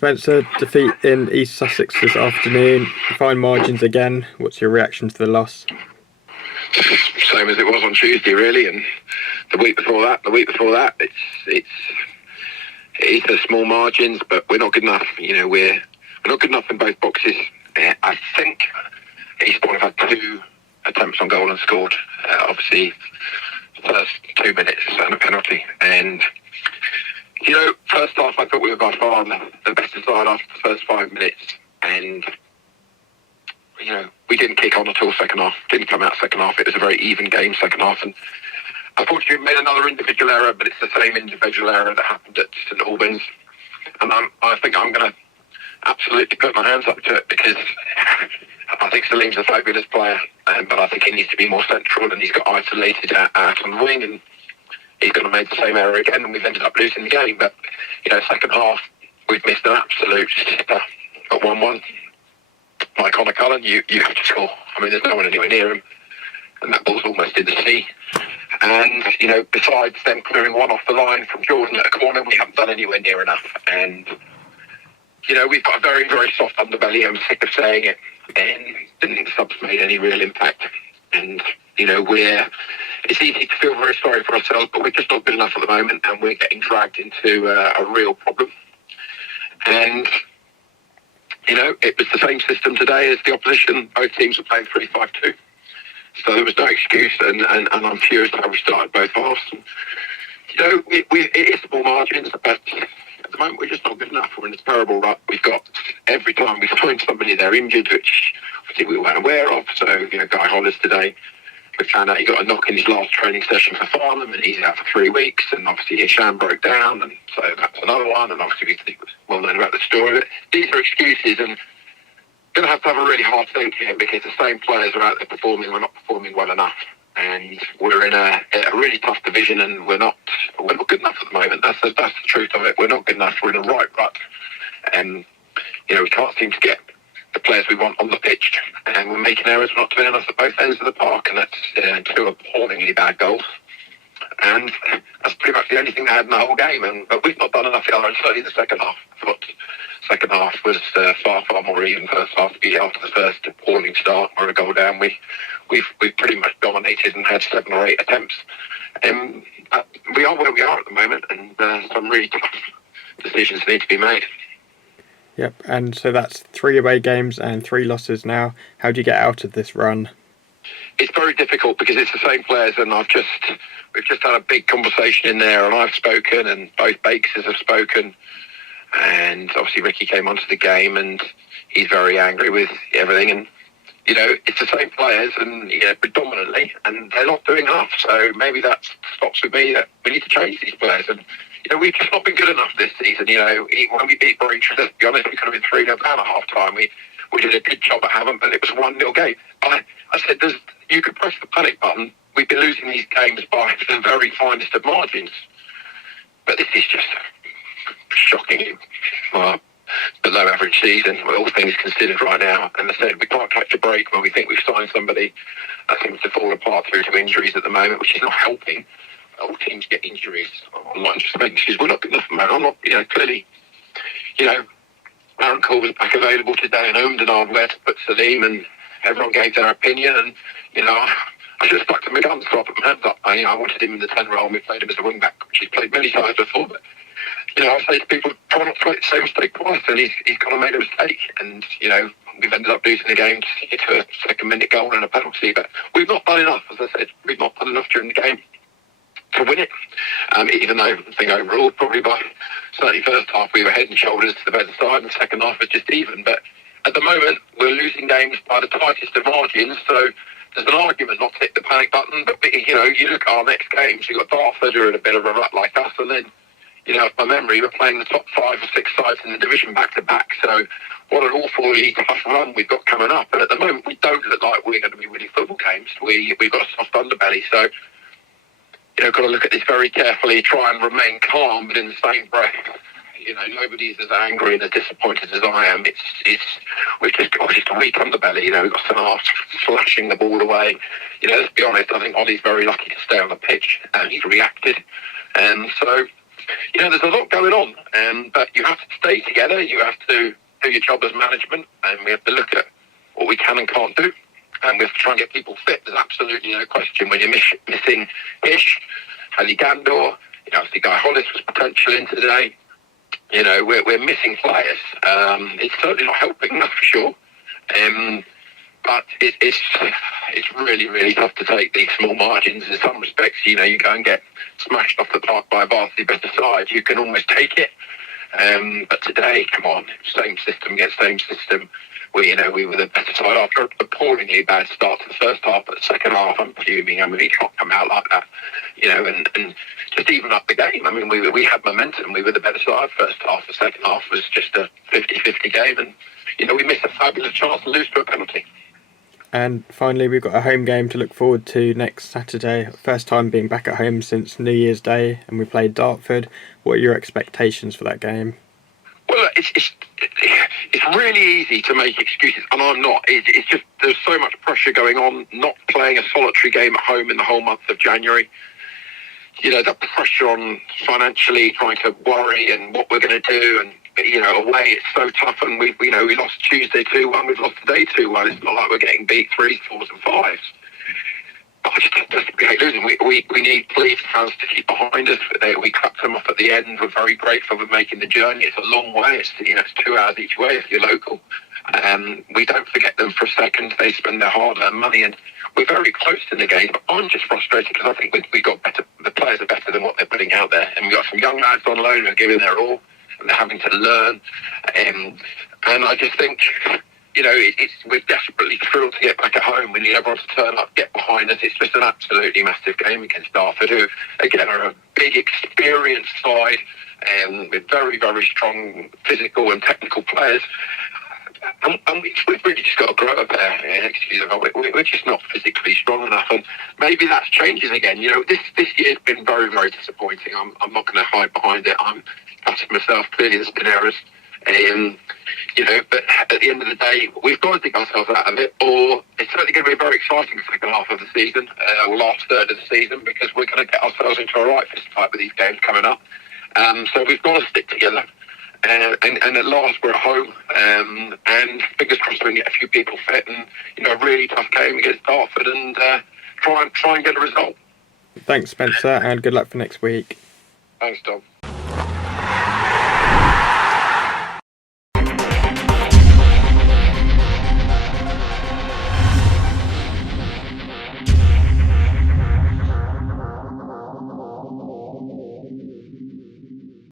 Spencer, defeat in East Sussex this afternoon. Fine margins again. What's your reaction to the loss? Same as it was on Tuesday, really, and the week before that. It's the small margins, but we're not good enough. We're not good enough in both boxes. I think Eastbourne have had 2 attempts on goal and scored. Obviously, the first 2 minutes and a penalty. And first half I thought we were by far the best side after the first 5 minutes, and we didn't kick on at all second half. Didn't come out second half. It was a very even game second half, and unfortunately we made another individual error, but it's the same individual error that happened at St Albans, and I think I'm going to absolutely put my hands up to it, because I think Salim's a fabulous player, but I think he needs to be more central, and he's got isolated out on the wing, and he's going to make the same error again, and we've ended up losing the game. But second half we've missed an absolute sticker at 1-1. Like Connor Cullen, you have to score. I mean, there's no one anywhere near him, and that ball's almost in the sea. And besides them clearing one off the line from Jordan at a corner, we haven't done anywhere near enough. And we've got a very, very soft underbelly. I'm sick of saying it. And didn't think subs made any real impact. And it's easy to feel very sorry for ourselves, but we're just not good enough at the moment, and we're getting dragged into a real problem. And it was the same system today as the opposition. Both teams were playing 3-5-2. So there was no excuse, and I'm furious how we started both halves. It is small margins, but at the moment we're just not good enough. We're in a terrible rut. We've got, every time we find somebody there injured, which obviously we weren't aware of. So, Guy Hollis today, we found out he got a knock in his last training session for Farnborough, and he's out for 3 weeks, and obviously Hisham broke down, and so that's another one, and obviously we well known about the story of it. These are excuses, and going to have a really hard think here, because the same players are out there performing. We're not performing well enough, and we're in a really tough division, and we're not good enough at the moment. That's the truth of it. We're not good enough. We're in a right rut, and we can't seem to get the players we want on the pitch, and we're making errors. We're not doing enough at both ends of the park, and that's 2 appallingly bad goals. And that's pretty much the only thing they had in the whole game. But we've not done enough the other, and certainly the second half. I thought second half was far, far more even. First half, after the first appalling start, we're a goal down. We've pretty much dominated and had 7 or 8 attempts. We are where we are at the moment, and some really tough decisions need to be made. Yep, and so that's 3 away games and 3 losses now. How do you get out of this run? It's very difficult, because it's the same players, and we've just had a big conversation in there, and I've spoken, and both Bakers have spoken, and obviously Ricky came onto the game, and he's very angry with everything, and it's the same players, and predominantly, and they're not doing enough. So maybe that stops with me, that we need to change these players. And we've just not been good enough this season. When we beat Bury, let's be honest, we could have been 3-0 down at half time. We did a good job at Havant, but it was a 1-0 game. I said, you could press the panic button. We've been losing these games by the very finest of margins. But this is just shocking. Below average season, all things considered right now. And I said, we can't catch a break when we think we've signed somebody that seems to fall apart through to injuries at the moment, which is not helping. All teams get injuries. I'm not just making excuses. We're not good enough, man. I'm not, clearly, Aaron Cole was back available today, and owned an hardware to put Salim, and everyone gave their opinion, and, I should have stuck to my guns, so I put my hands up. I wanted him in the 10 role, and we played him as a wing back, which he's played many times before, but I say to people, try not to make the same mistake twice, and he's kind of made a mistake, and we've ended up losing the game to a second-minute goal and a penalty. But we've not done enough, as I said. We've not done enough during the game to win it. Even though I think overall, probably by certainly first half, we were head and shoulders to the better side, and the second half was just even. But at the moment, we're losing games by the tightest of margins, so there's an argument not to hit the panic button. But you look at our next games, you've got Dartford, who are in a bit of a rut like us, and then by memory, we're playing the top 5 or 6 sides in the division back to back. So what an awfully tough run we've got coming up. And at the moment, we don't look like we're going to be winning football games. We've got a soft underbelly. So, got to look at this very carefully, try and remain calm, but in the same breath, nobody's as angry and as disappointed as I am. We've just got a weak underbelly. We've got Salah slashing the ball away. Let's be honest, I think Ollie's very lucky to stay on the pitch, and he's reacted. And so, there's a lot going on, but you have to stay together. You have to do your job as management, and we have to look at what we can and can't do. And we have to try and get people fit. There's absolutely no question. When you're missing Ish, Ali Gandor, obviously Guy Hollis was potential in today. We're missing players. It's certainly not helping, that's for sure. But it's really, really tough to take these small margins. In some respects, you go and get smashed off the park by a vastly better side. You can almost take it. But today, come on, same system against same system. We were the better side after an appallingly bad start to the first half, but the second half, I'm fuming. I mean, we can't come out like that, and just even up the game. I mean, we had momentum. We were the better side first half. The second half was just a 50-50 game, and, we missed a fabulous chance to lose to a penalty. And finally, we've got a home game to look forward to next Saturday. First time being back at home since New Year's Day, and we played Dartford. What are your expectations for that game? Well, it's really easy to make excuses, and I'm not. It's just there's so much pressure going on, not playing a solitary game at home in the whole month of January. The pressure on financially trying to worry and what we're going to do, and away it's so tough. And we lost Tuesday 2-1, we've lost today 2-1. It's not like we're getting beat 3s, 4s, and 5s. I just desperately hate losing. We need pleased fans to keep behind us. We clapped them off at the end. We're very grateful for making the journey. It's a long way. It's 2 hours each way if you're local. We don't forget them for a second. They spend their hard-earned money, and we're very close in the game. But I'm just frustrated because I think we got better. The players are better than what they're putting out there, and we've got some young lads on loan who are giving their all, and they're having to learn. And I just think, we're desperately thrilled to get back at home. We need everyone to turn up, get behind us. It's just an absolutely massive game against Dartford, who, again, are a big, experienced side, with very, very strong physical and technical players. And we've really just got to grow up there. We're just not physically strong enough, and maybe that's changing again. This year's been very, very disappointing. I'm not going to hide behind it. I'm cutting myself. Clearly, there's been errors. But at the end of the day, we've got to dig ourselves out of it, or it's certainly going to be a very exciting second half of the season, or last third of the season, because we're going to get ourselves into a right fist fight with these games coming up. So we've got to stick together. And at last we're at home, and fingers crossed we can get a few people fit, and a really tough game against Dartford, and try and get a result. Thanks, Spencer, and good luck for next week. Thanks, Tom.